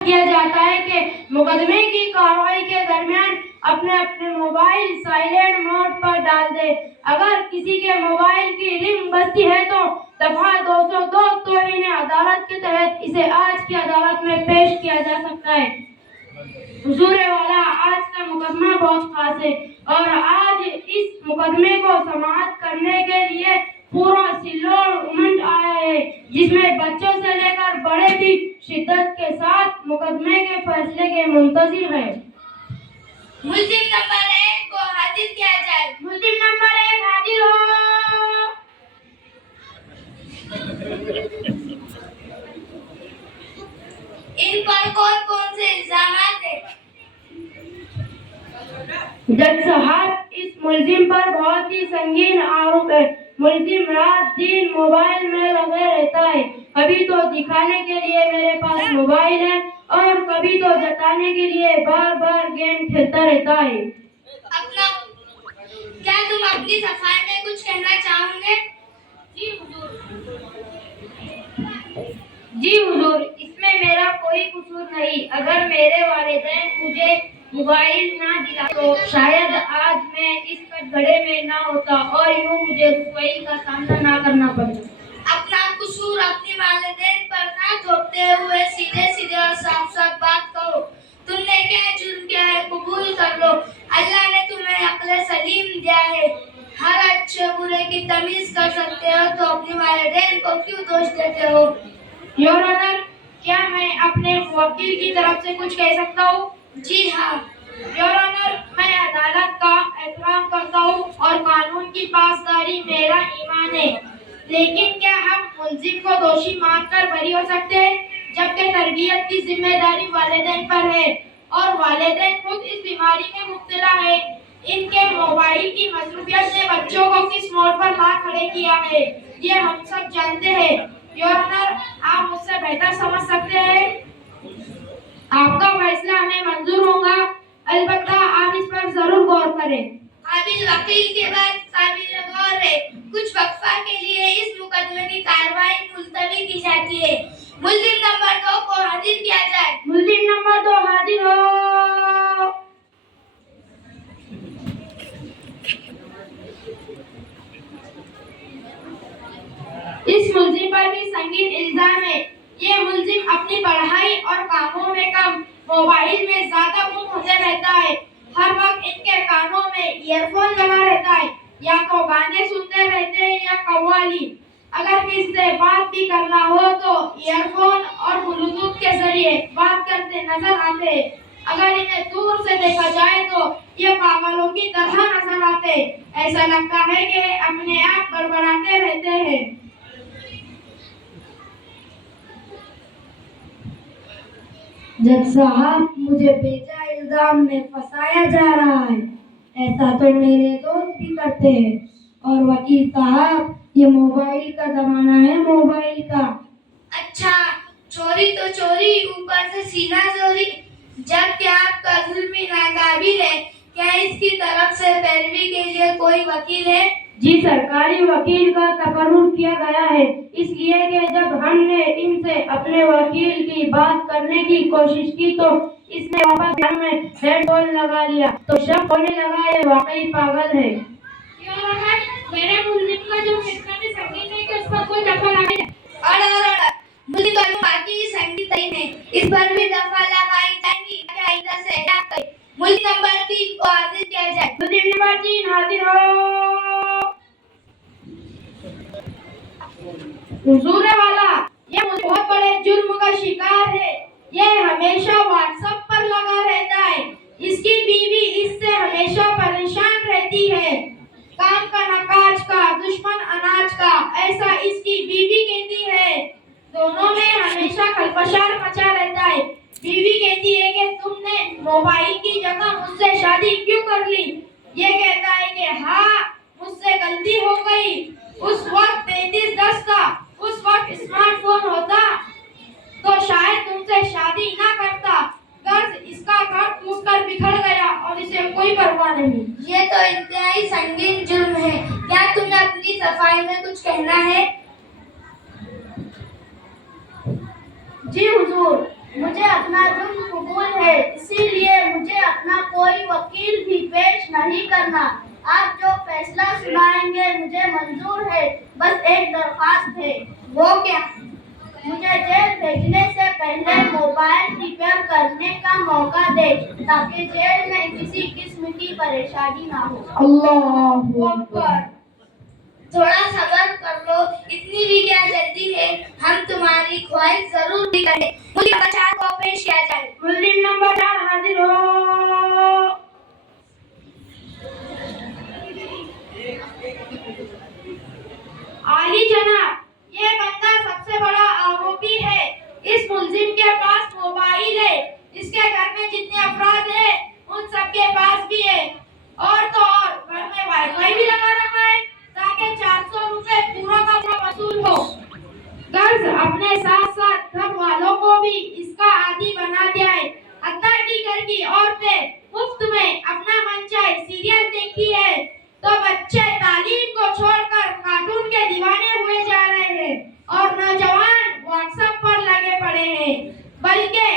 किया जाता है कि मुकदमे की कार्रवाई के दरमियान अपने अपने मोबाइल साइलेंट मोड पर डाल दे। अगर किसी के मोबाइल की रिंग बजती है तो दफा 202 तौहीन अदालत के तहत इसे आज की अदालत में पेश किया जा सकता है। हुजूर वाला, आज का मुकदमा बहुत खास है और आज इस मुकदमे को समाअत करने के लिए पूरा सिल्लोड उमंड आया है, जिसमें बच्चों से लेकर बड़े भी शिद्दत के साथ मुकदमे के फैसले के मुंतजिर है। मुल्जिम नंबर 1 को हाजिर किया जाए। मुल्जिम नंबर 1 हाजिर हो। इन पर कौन कौन से इल्जामात है? जज साहब, इस मुल्जिम पर बहुत ही संगीन आरोप है। मुल्जिम रात दिन मोबाइल में लगे रहता है। कभी तो दिखाने के लिए मेरे पास मोबाइल है और कभी तो जताने के लिए बार बार गेम खेलता रहता है। क्या तुम अपनी सफाई में कुछ कहना चाहोगे? जी हुजूर, इसमें मेरा कोई कसूर नहीं। अगर मेरे वालिदैन मुझे मोबाइल ना दिला तो शायद आज मैं इस कटघरे में ना होता और यूं मुझे रुसवाई का सामना ना करना पड़ता। अपना कसूर अपने वालिदैन पर ना थोपते हुए सीधे सीधे और साफ साफ बात करो। तुमने क्या जुर्म किया है, कबूल कर लो। अल्लाह ने तुम्हें अक्ल सलीम दिया है, हर अच्छे बुरे की तमीज कर सकते हो, तो अपने वालिदैन को क्यों दोष देते हो? योर ऑनर, क्या मैं अपने वकील की तरफ से कुछ कह सकता हूँ? जी हाँ। योर ऑनर, मैं अदालत का एहतराम करता हूँ और कानून की पासदारी मेरा ईमान है, लेकिन क्या हम मुल्जिम को दोषी मानकर बरी हो सकते हैं, जबकि तरबियत की जिम्मेदारी वालिदैन पर है और वालिदैन खुद इस बीमारी में मुब्तला है। इनके मोबाइल की मसरूफियत ने बच्चों को किस मोड़ पर ला खड़े किया है, ये हम सब जानते हैं। योर ऑनर, आप मुझसे बेहतर समझ सकते हैं। आपका फैसला हमें मंजूर होगा, अलबत्ता आप इस पर जरूर गौर करें। काबिल वकील के बाद काबिल गौर है। कुछ वक्फा के लिए इस मुकदमे की कार्रवाई मुलतवी की जाती है। मुल्जिम नंबर 2 को हाजिर किया जाए। मुल्जिम नंबर 2 हाजिर हो। इस मुल्जिम पर भी संगीन इल्जाम है। ये मुल्जिम अपनी पढ़ाई और कामों में कम, मोबाइल में ज्यादा गुम होते रहता है। हर वक्त इनके कानों में ईयरफोन लगा रहता है, या तो गाने सुनते रहते हैं या कव्वाली। अगर किसी से बात भी करना हो तो ईयरफोन और ब्लूटूथ के जरिए बात करते नजर आते हैं। अगर इन्हें दूर से देखा जाए तो ये पागलों की तरह नजर आते। ऐसा लगता है कि अपने आप बड़बड़ाते रहते हैं। जज साहब, मुझे बेजा इल्जाम में फंसाया जा रहा है। ऐसा तो मेरे दोस्त भी करते हैं। और वकील साहब, ये मोबाइल का जमाना है, मोबाइल का। अच्छा, चोरी तो चोरी, ऊपर से सीना चोरी। जब क्या आपका जुल्म नाकाबिल है, क्या इसकी तरफ से पैरवी के लिए कोई वकील है? जी, सरकारी वकील का तकर्रुर किया गया है, इसलिए कि जब हमने इनसे अपने वकील की बात करने की कोशिश की तो इसने वापस घर में हेडफोन लगा लिया, तो शक होने लगा ये वाकई पागल है। मेरे मुल्जिम का जो फैसला में संगीन है कि उस पर कोई दफा लगाई और मुल्जिम पर बाकी संगीन नहीं है, इस पर भी दफा लगाई जाएंगी। आइंदा से एहतियात करें। मुल्जिम नंबर 3 को हाजिर किया जाए। मुल्जिम नंबर 3 हाजिर हो। हुजूर वाला, ये बहुत बड़े जुर्म का शिकार है। ये हमेशा व्हाट्सएप पर लगा रहता है। इसकी बीवी इससे हमेशा परेशान रहती है। काम का नकाज का, दुश्मन अनाज का, ऐसा इसकी बीवी कहती है। दोनों में हमेशा खलबशार मचा रहता है। बीवी कहती है कि तुमने मोबाइल की जगह मुझसे शादी क्यों कर ली? ये कहता है कि हाँ, मुझसे गलती हो गई। उस वक्त 3310 का उस वक्त स्मार्टफोन होता तो शायद तुमसे शादी ना करता। कर्ज इसका घर टूटकर बिखर गया और इसे कोई परवाह नहीं। ये तो इंतहाई संगीन जुर्म है। क्या तुम्हें अपनी सफाई में कुछ कहना है? जी हुजूर, मुझे अपना नहीं करना। आप जो फैसला सुनाएंगे मुझे मंजूर है, बस एक दरख्वास्त है। वो क्या? मुझे जेल भेजने से पहले मोबाइल रिपेयर करने का मौका दे, ताकि जेल में किसी किस्म की परेशानी ना हो। अल्लाहु अकबर। थोड़ा सब्र कर लो, इतनी भी क्या जल्दी है, हम तुम्हारी ख्वाहिश जरूर पूरी करेंगे। मुल्जिम नंबर 4 को पेश किया जाए। मुल्जिम नंबर 4 हाजिर हो। आली जनाब, ये बंदा सबसे बड़ा आरोपी है। इस मुल्जिम के पास मोबाइल है, इसके घर में जितने अफराद हैं उन सबके पास भी है, और तो और घर में वाईफाई भी लगा रखा है ताकि 400 रुपए पूरा का पूरा वसूल हो। गर्ज अपने साथ साथ घर वालों को भी इसका आदी बना दिया है। हत्ता की घर की औरतें मुफ्त में अपना मनचाहे सीरियल देखती है, तो बच्चे तालीम को छोड़कर कार्टून के दीवाने हुए जा रहे हैं, और नौजवान व्हाट्सएप पर लगे पड़े हैं। बल्कि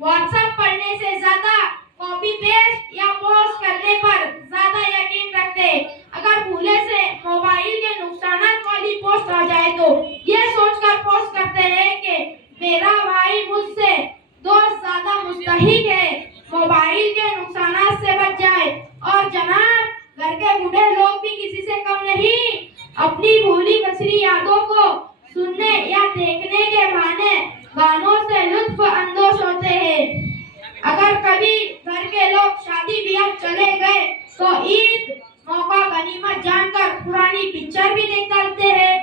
व्हाट्सएप पढ़ने से ज्यादा कॉपी पेस्ट या पोस्ट करने पर ज्यादा यकीन रखते। अगर भूले से मोबाइल के नुकसानात वाली पोस्ट आ जाए तो ये सोचकर पोस्ट करते हैं कि मेरा भाई मुझसे दोस्त ज्यादा मुस्तहिक है, मोबाइल के नुकसानात से बच जाए। और जनाब, घर के बूढ़े लोग भी किसी से कम नहीं, अपनी भूली बसरी यादों को सुनने या देखने के बहाने गानों से लुत्फ अंदोज होते हैं। अगर कभी घर के लोग शादी ब्याह चले गए तो ईद मौका गनीमत जानकर पुरानी पिक्चर भी देख डालते हैं।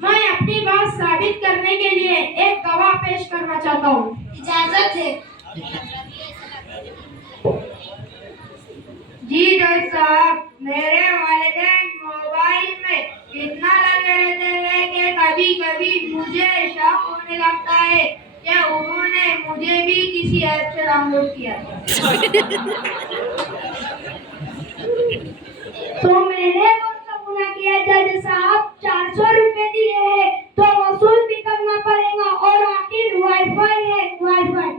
मैं अपनी बात साबित करने के लिए एक गवाह पेश करना चाहता हूँ। इजाजत है। जी जज साहब, मेरे वालिदैन मोबाइल में इतना लगे रहते हैं कि कभी कभी मुझे शक होने लगता है कि उन्होंने मुझे भी किसी ऐप से डाउनलोड किया था। तो मैंने कौन सा गुनाह किया जज साहब? 400 रुपए दिए हैं तो वसूल भी करना पड़ेगा, और आखिर वाईफाई है वाईफाई।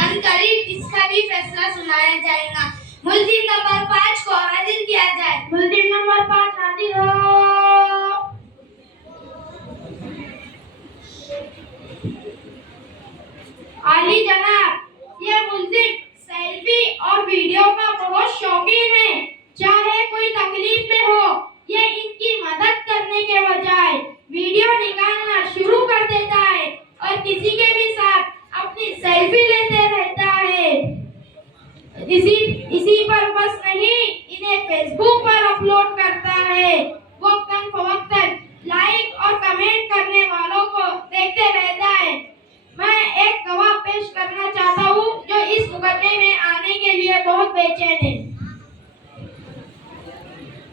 अनकरीब इसका भी फैसला सुनाया जाएगा। मुल्जिम नंबर 5 को हाजिर किया जाए। मुल्जिम नंबर 5 हाजिर हो। आली जनाब, ये मुल्जिम सेल्फी और वीडियो का बहुत शौकीन है। चाहे कोई तकलीफ में हो, ये इनकी मदद करने के बजाय वीडियो निकालना शुरू कर देता है और किसी के भी साथ अपनी सेल्फी लेते रहता है। इसी पर बस नहीं, इन्हें फेसबुक पर अपलोड करता है। वक्तन फवक्तन लाइक और कमेंट करने वालों को देखते रहता है। मैं एक गवाह पेश करना चाहता हूँ जो इस मुकदमे में आने के लिए बहुत बेचैन है।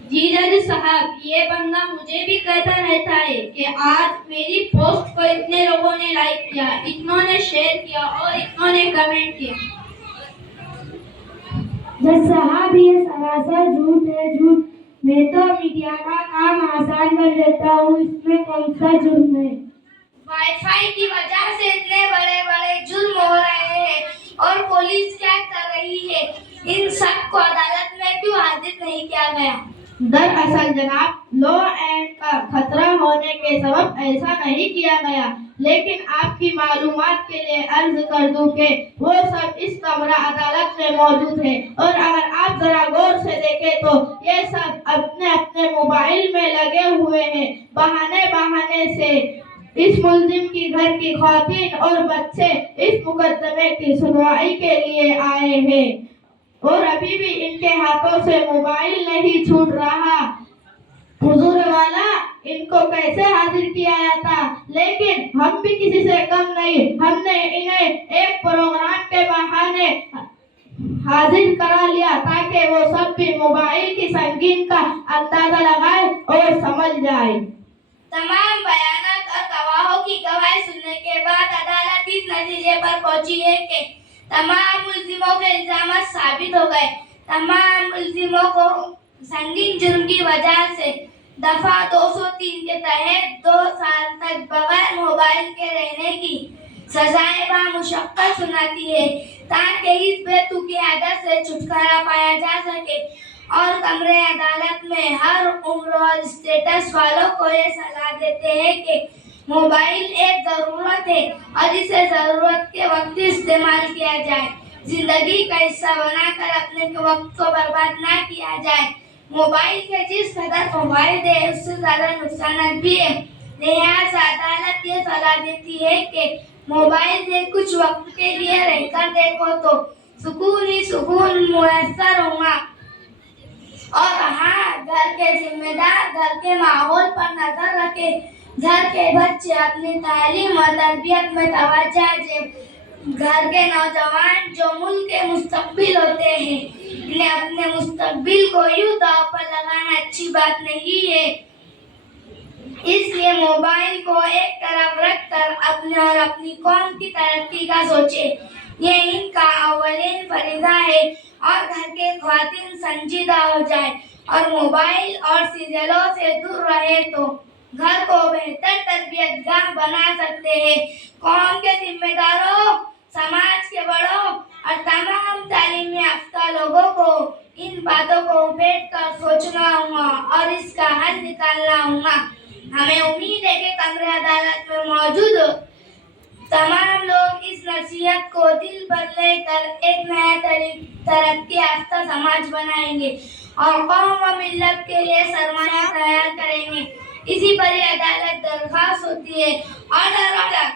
जी जज साहब, ये बंदा मुझे भी कहता रहता है कि आज मेरी पोस्ट को इतने लोगों ने लाइक किया, इतनों ने शेयर किया और इतनों ने कमेंट किया। जज साहब, ये सरासर झूठ है, झूठ। मैं तो मीडिया का काम आसान कर देता हूँ, इसमें कौन सा जुर्म है? वाईफाई की वजह से इतने बड़े बड़े जुर्म हो रहे हैं और पुलिस क्या कर रही है? इन सब को अदालत में क्यों हाजिर नहीं किया गया? दरअसल जनाब, लॉ एंड का खतरा होने के सबब ऐसा नहीं किया गया, लेकिन आपकी मालूमात के लिए अर्ज कर दूं कि वो सब इस कमरा अदालत में मौजूद है, और अगर आप जरा गौर से देखें तो ये सब अपने अपने मोबाइल में लगे हुए हैं। बहाने बहाने से इस मुल्जिम की घर की खातिन और बच्चे इस मुकदमे की सुनवाई के लिए आए हैं, और अभी भी इनके हाथों से मोबाइल नहीं छूट रहा। हुजूर वाला, इनको कैसे हाजिर किया जाता, लेकिन हम भी किसी से कम नहीं। हमने इन्हें एक प्रोग्राम के बहाने हाजिर करा लिया ताकि वो सब भी मोबाइल की संगीन का अंदाजा लगाए और समझ जाए। तमाम बयानात और गवाहों की गवाही सुनने के बाद अदालत इस नतीजे पर पहुंची है कि तमाम मुल्जिमों के इल्जाम साबित हो गए। तमाम मुल्जिमों को संगीन जुर्म की वजह से दफा 203 के तहत 2 साल तक बगैर मोबाइल के रहने की सजाएं बामुशक्कत सुनाती है, ताकि इस बेतुकी आदत से छुटकारा पाया जा सके और कमरे अदालत में हर उम्र और स्टेटस वालों को ये सलाह देते हैं कि मोबाइल एक जरूरत है और इसे जरूरत के वक्त इस्तेमाल किया जाए। जिंदगी का हिस्सा बनाकर अपने वक्त को बर्बाद ना किया जाए। मोबाइल के जिस कदर फायदे हैं उससे ज्यादा नुकसान भी है। लिहाजा अदालत ये सलाह देती है कि मोबाइल से कुछ वक्त के लिए रहकर देखो तो सुकून ही सुकून मुयस्सर होगा। और हाँ, घर के जिम्मेदार घर के माहौल पर नजर रखे। घर के बच्चे अपनी तालीम और तरबियत में तवज्जो दें। घर के नौजवान जो मुल्क के मुस्तकबिल होते हैं, इन्हें अपने मुस्तकबिल को यूं दांव पर लगाना अच्छी बात नहीं है। इसलिए मोबाइल को एक तरफ रखकर अपने और अपनी कौम की तरक्की का सोचे। ये इनका अव्वलीन फरीजा है। और घर के ख्वातीन संजीदा हो जाए और मोबाइल और सीरियलों से दूर रहे तो घर को बेहतर तरबियतगाह बना सकते हैं। कौम के जिम्मेदारों, समाज के बड़ों और तमाम तालीमी याफ्ता लोगों को इन बातों को बैठकर सोचना होगा और इसका हल निकालना होगा। हमें उम्मीद है कि कमरे अदालत में मौजूद तमाम लोग इस नसीहत को दिल पर लेकर एक नया तरक्की याफ्ता समाज बनाएंगे और कौम व मिल्लत के लिए सरमाया तैयार करेंगे। इसी पर यह अदालत दरख्वास्त होती है। Order order.